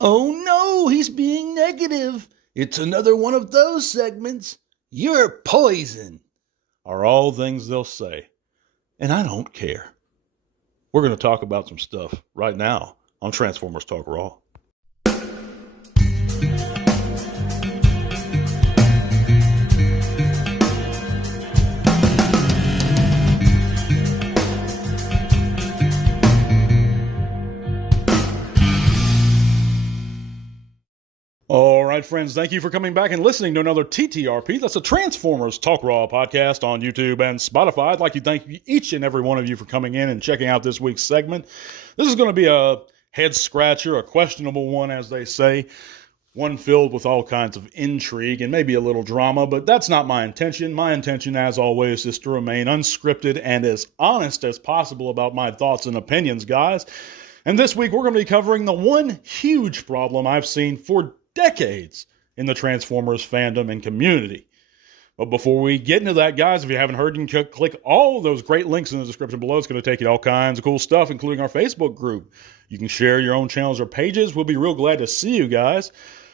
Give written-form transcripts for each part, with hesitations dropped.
Oh no, he's being negative. It's another one of those segments. You're poison, are all things they'll say. And I don't care. We're going to talk about some stuff right now on Transformers Talk Raw. All right, friends, thank you for coming back and listening to another TTRP. That's a Transformers Talk Raw podcast on YouTube and Spotify. I'd like to thank each and every one of you for coming in and checking out this week's segment. This is going to be a head scratcher, a questionable one, as they say, one filled with all kinds of intrigue and maybe a little drama, but that's not my intention. My intention, as always, is to remain unscripted and as honest as possible about my thoughts and opinions, guys. And this week, we're going to be covering the one huge problem I've seen for decades in the Transformers fandom and community. But before we get into that, guys, if you haven't heard, you can click all those great links in the description below. It's going to take you to all kinds of cool stuff, including our Facebook group. You can share your own channels or pages. We'll be real glad to see you guys.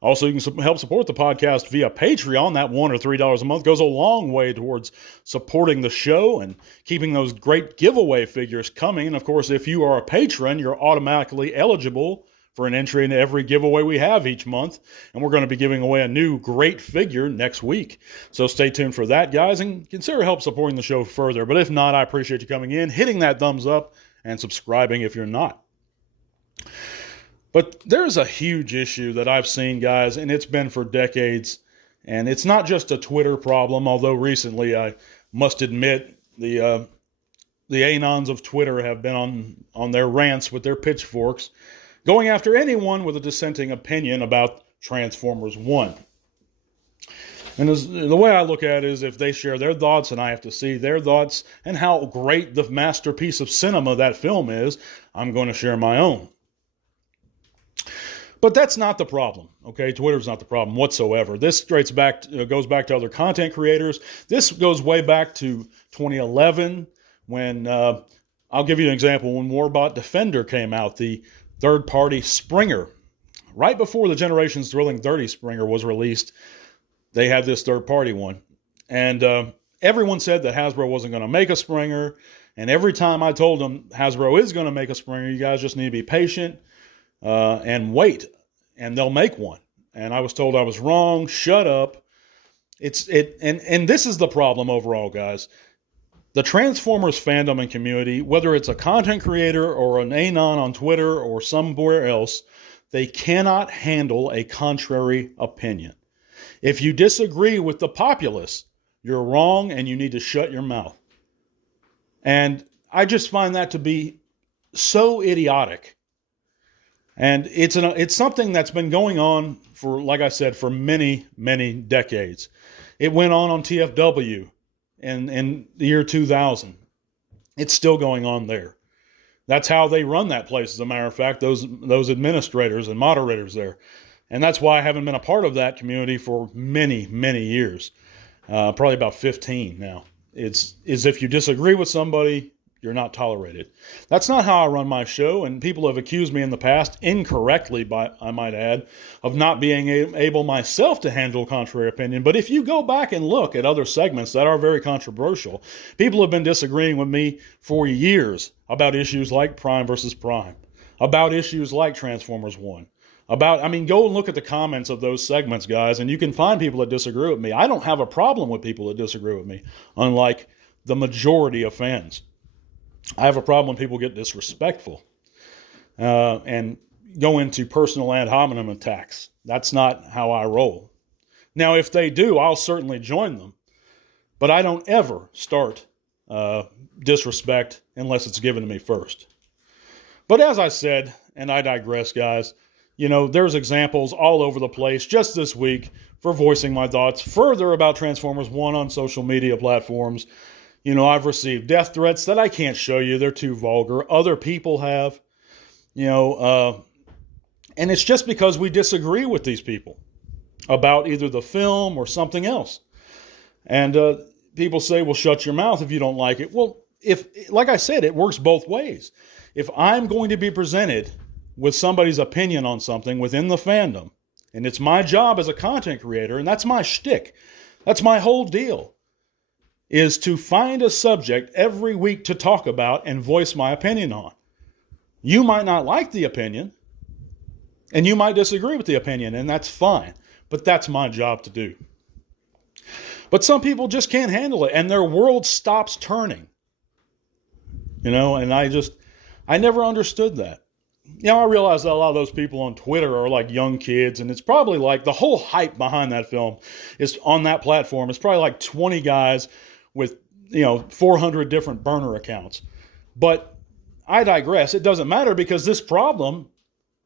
Also, you can help support the podcast via Patreon. That $1 or $3 a month goes a long way towards supporting the show and keeping those great giveaway figures coming. And of course, if you are a patron, you're automatically eligible for an entry into every giveaway we have each month. And we're going to be giving away a new great figure next week. So stay tuned for that, guys, and consider help supporting the show further. But if not, I appreciate you coming in, hitting that thumbs up, and subscribing if you're not. But there's a huge issue that I've seen, guys, and it's been for decades. And it's not just a Twitter problem, although recently I must admit the Anons of Twitter have been on their rants with their pitchforks, going after anyone with a dissenting opinion about Transformers 1. And the way I look at it is if they share their thoughts and I have to see their thoughts and how great the masterpiece of cinema that film is, I'm going to share my own. But that's not the problem, okay? Twitter's not the problem whatsoever. This goes back to other content creators. This goes way back to 2011 when, I'll give you an example, when Warbot Defender came out, the third-party Springer. Right before the Generations Thrilling 30 Springer was released, they had this third-party one. And everyone said that Hasbro wasn't going to make a Springer. And every time I told them Hasbro is going to make a Springer, you guys just need to be patient and wait, and they'll make one. And I was told I was wrong. Shut up. And this is the problem overall, guys. The Transformers fandom and community, whether it's a content creator or an anon on Twitter or somewhere else, they cannot handle a contrary opinion. If you disagree with the populace, you're wrong and you need to shut your mouth. And I just find that to be so idiotic. And it's something that's been going on for, like I said, for many, many decades. It went on TFW. In the year 2000. It's still going on there. That's how they run that place, as a matter of fact, those administrators and moderators there. And that's why I haven't been a part of that community for many, many years. Probably about 15 now. It's if you disagree with somebody, you're not tolerated. That's not how I run my show, and people have accused me in the past, incorrectly, I might add, of not being able myself to handle contrary opinion. But if you go back and look at other segments that are very controversial, people have been disagreeing with me for years about issues like Prime versus Prime, about issues like Transformers 1, go and look at the comments of those segments, guys, and you can find people that disagree with me. I don't have a problem with people that disagree with me, unlike the majority of fans. I have a problem when people get disrespectful and go into personal ad hominem attacks. That's not how I roll. Now, if they do, I'll certainly join them. But I don't ever start disrespect unless it's given to me first. But as I said, and I digress, guys, there's examples all over the place just this week for voicing my thoughts further about Transformers 1 on social media platforms. I've received death threats that I can't show you. They're too vulgar. Other people have, and it's just because we disagree with these people about either the film or something else. And people say, well, shut your mouth if you don't like it. Well, like I said, it works both ways. If I'm going to be presented with somebody's opinion on something within the fandom, and it's my job as a content creator, and that's my shtick, that's my whole deal, is to find a subject every week to talk about and voice my opinion on. You might not like the opinion, and you might disagree with the opinion, and that's fine, but that's my job to do. But some people just can't handle it, and their world stops turning. And I never understood that. I realize that a lot of those people on Twitter are like young kids, and it's probably like the whole hype behind that film is on that platform. It's probably like 20 guys with, 400 different burner accounts. But I digress. It doesn't matter, because this problem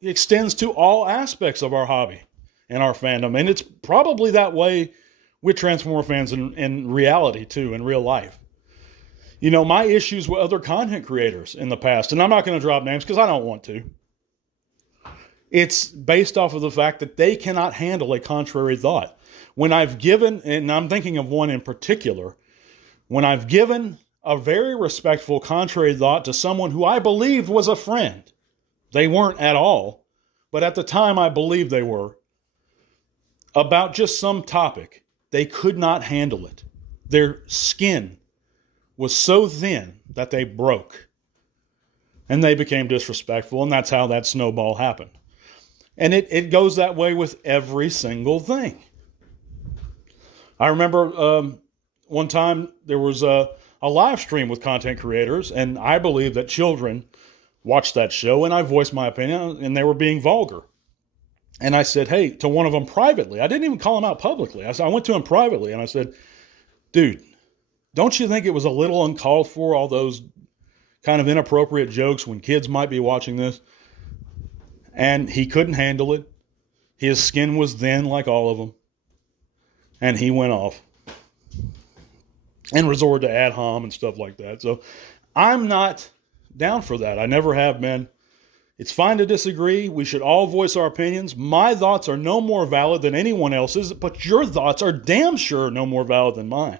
extends to all aspects of our hobby and our fandom. And it's probably that way with Transformer fans in reality too, in real life. My issues with other content creators in the past, and I'm not going to drop names because I don't want to. It's based off of the fact that they cannot handle a contrary thought. When I've given, and I'm thinking of one in particular, when I've given a very respectful contrary thought to someone who I believed was a friend, they weren't at all, but at the time I believed they were, about just some topic, they could not handle it. Their skin was so thin that they broke. And they became disrespectful, and that's how that snowball happened. And it goes that way with every single thing. I remember one time there was a live stream with content creators, and I believe that children watched that show, and I voiced my opinion, and they were being vulgar. And I said, hey, to one of them privately. I didn't even call him out publicly. I went to him privately, and I said, dude, don't you think it was a little uncalled for, all those kind of inappropriate jokes when kids might be watching this? And he couldn't handle it. His skin was thin like all of them. And he went off and resorted to ad hom and stuff like that. So I'm not down for that. I never have been. It's fine to disagree. We should all voice our opinions. My thoughts are no more valid than anyone else's, but your thoughts are damn sure no more valid than mine.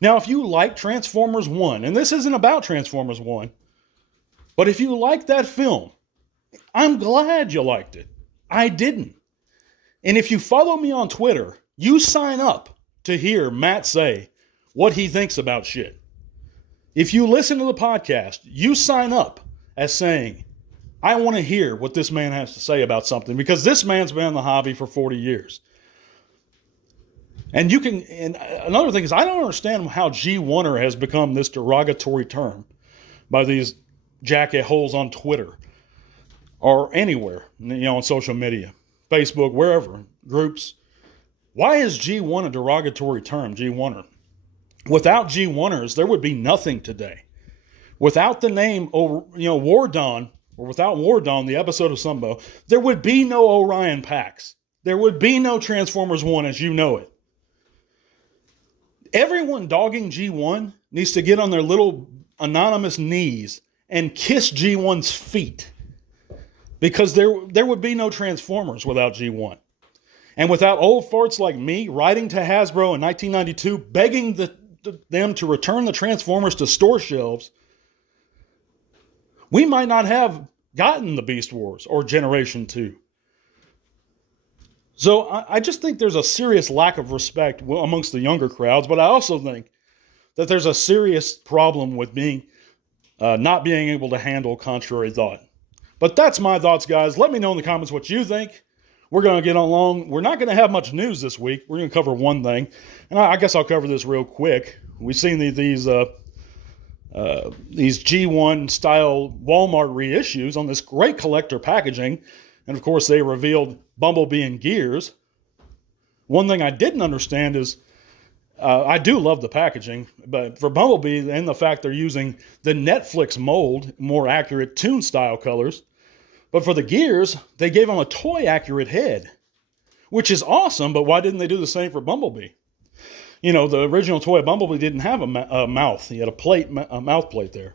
Now, if you like Transformers 1, and this isn't about Transformers 1, but if you like that film, I'm glad you liked it. I didn't. And if you follow me on Twitter, you sign up to hear Matt say what he thinks about shit. If you listen to the podcast, you sign up as saying, I want to hear what this man has to say about something, because this man's been in the hobby for 40 years. And another thing is, I don't understand how G1er has become this derogatory term by these jacket-holes on Twitter or anywhere, on social media, Facebook, wherever, groups. Why is G1 a derogatory term, G1er? Without G1ers, there would be nothing today. Without the name, War Dawn, or without War Dawn, the episode of Sumbo, there would be no Orion packs. There would be no Transformers 1 as you know it. Everyone dogging G1 needs to get on their little anonymous knees and kiss G1's feet, because there would be no Transformers without G1. And without old farts like me writing to Hasbro in 1992, begging them to return the Transformers to store shelves, we might not have gotten the Beast Wars or Generation 2. So I just think there's a serious lack of respect amongst the younger crowds, but I also think that there's a serious problem with not being able to handle contrary thought. But that's my thoughts, guys. Let me know in the comments what you think. We're going to get along. We're not going to have much news this week. We're going to cover one thing, and I guess I'll cover this real quick. We've seen these G1 style Walmart reissues on this great collector packaging. And of course, they revealed Bumblebee and Gears. One thing I didn't understand is, I do love the packaging, but for Bumblebee and the fact they're using the Netflix mold, more accurate Toon style colors. But for the Gears, they gave him a toy accurate head, which is awesome. But why didn't they do the same for Bumblebee? The original toy Bumblebee didn't have a mouth. He had a mouth plate there.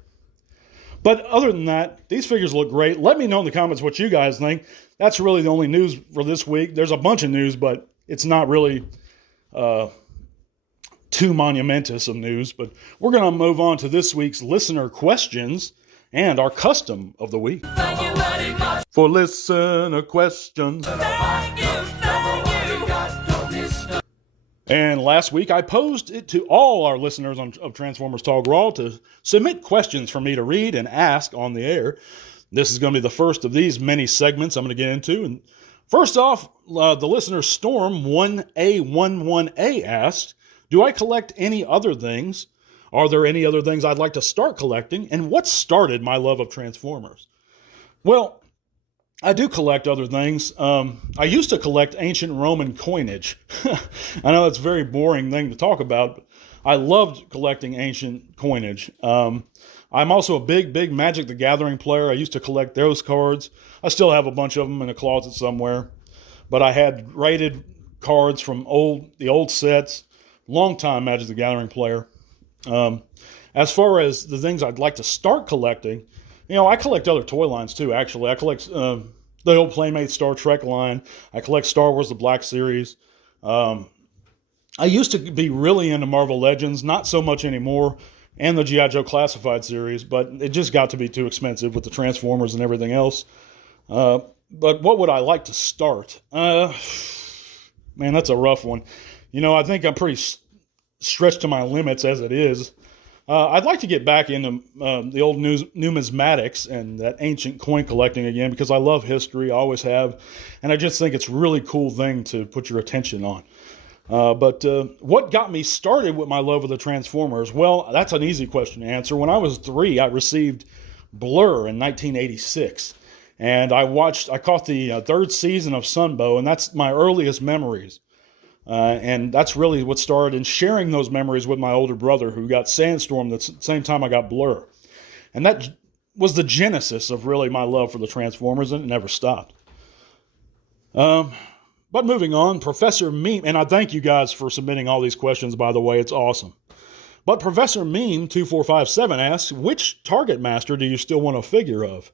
But other than that, these figures look great. Let me know in the comments what you guys think. That's really the only news for this week. There's a bunch of news, but it's not really too monumentous of news. But we're going to move on to this week's listener questions and our custom of the week. for listener questions. And last week, I posed it to all our listeners of Transformers Talk Raw to submit questions for me to read and ask on the air. This is going to be the first of these many segments I'm going to get into. And first off, the listener Storm 1A11A asked, do I collect any other things? Are there any other things I'd like to start collecting? And what started my love of Transformers? Well, I do collect other things. I used to collect ancient Roman coinage. I know that's a very boring thing to talk about, but I loved collecting ancient coinage. I'm also a big Magic the Gathering player. I used to collect those cards. I still have a bunch of them in a closet somewhere. But I had rated cards from the old sets. Long-time Magic the Gathering player. As far as the things I'd like to start collecting, I collect other toy lines too, actually. I collect the old Playmate Star Trek line. I collect Star Wars The Black Series. I used to be really into Marvel Legends, not so much anymore, and the G.I. Joe Classified series, but it just got to be too expensive with the Transformers and everything else. But what would I like to start? Man, that's a rough one. I think I'm pretty stretched to my limits as it is. I'd like to get back into the old numismatics and that ancient coin collecting again because I love history, I always have, and I just think it's a really cool thing to put your attention on. But what got me started with my love of the Transformers? Well, that's an easy question to answer. When I was 3, I received Blur in 1986. And I caught the third season of Sunbow, and that's my earliest memories. And that's really what started in sharing those memories with my older brother who got Sandstorm the same time I got Blur. And that was the genesis of really my love for the Transformers, and it never stopped. But moving on, Professor Meme, and I thank you guys for submitting all these questions, by the way, it's awesome. But Professor Meme 2457 asks, which Targetmaster do you still want a figure of?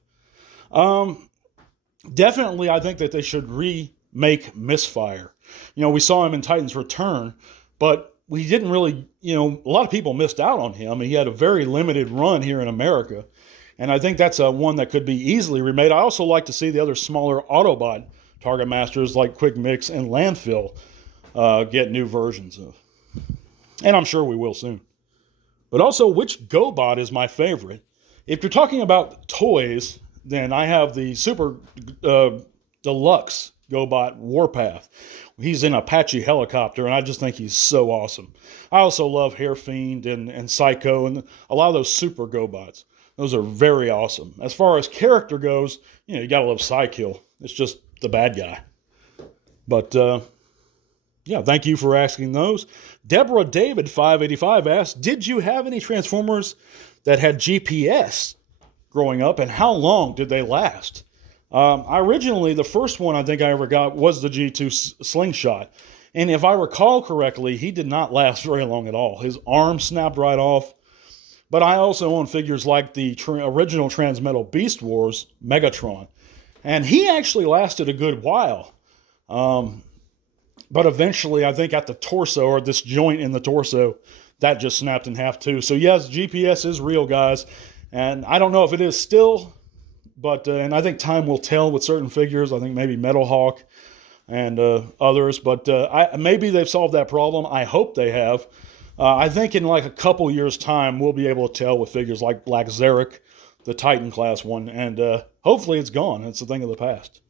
Definitely, I think that they should remake Misfire. We saw him in Titan's Return, but we didn't really, a lot of people missed out on him. He had a very limited run here in America, and I think that's one that could be easily remade. I also like to see the other smaller Autobot Target Masters like Quick Mix and Landfill get new versions of. And I'm sure we will soon. But also, which GoBot is my favorite? If you're talking about toys, then I have the Super Deluxe GoBot Warpath. He's in an Apache helicopter, and I just think he's so awesome. I also love Hairfiend and Psycho and a lot of those Super GoBots. Those are very awesome. As far as character goes, you gotta love Psykill. It's just the bad guy. But, thank you for asking those. Deborah David 585 asked, did you have any Transformers that had GPS growing up, and how long did they last? Originally, the first one I think I ever got was the G2 Slingshot. And if I recall correctly, he did not last very long at all. His arm snapped right off. But I also own figures like the original Transmetal Beast Wars Megatron. And he actually lasted a good while. But eventually, I think at the torso, or this joint in the torso, that just snapped in half too. So yes, GPS is real, guys. And I don't know if it is still, but and I think time will tell with certain figures. I think maybe Metal Hawk and others. But maybe they've solved that problem. I hope they have. I think in like a couple years' time, we'll be able to tell with figures like Black Zarek, the Titan class one. And hopefully it's gone. It's a thing of the past.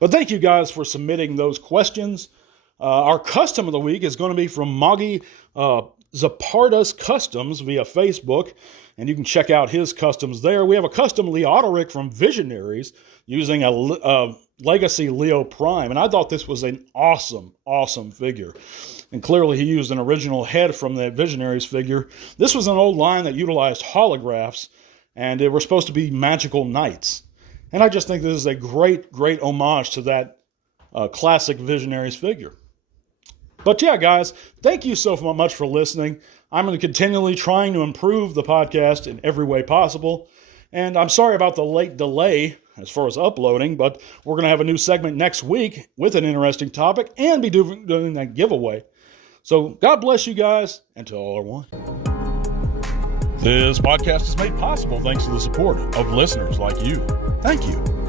But thank you guys for submitting those questions. Our custom of the week is going to be from Moggy Zapardas Customs via Facebook, and you can check out his customs there. We have a custom Leodoric from Visionaries using a Legacy Leo Prime, and I thought this was an awesome, awesome figure. And clearly he used an original head from the Visionaries figure. This was an old line that utilized holographs, and they were supposed to be magical knights. And I just think this is a great, great homage to that classic Visionaries figure. But yeah, guys, thank you so much for listening. I'm going to continually trying to improve the podcast in every way possible. And I'm sorry about the late delay as far as uploading, but we're going to have a new segment next week with an interesting topic and be doing that giveaway. So God bless you guys, and to all are one. This podcast is made possible thanks to the support of listeners like you. Thank you.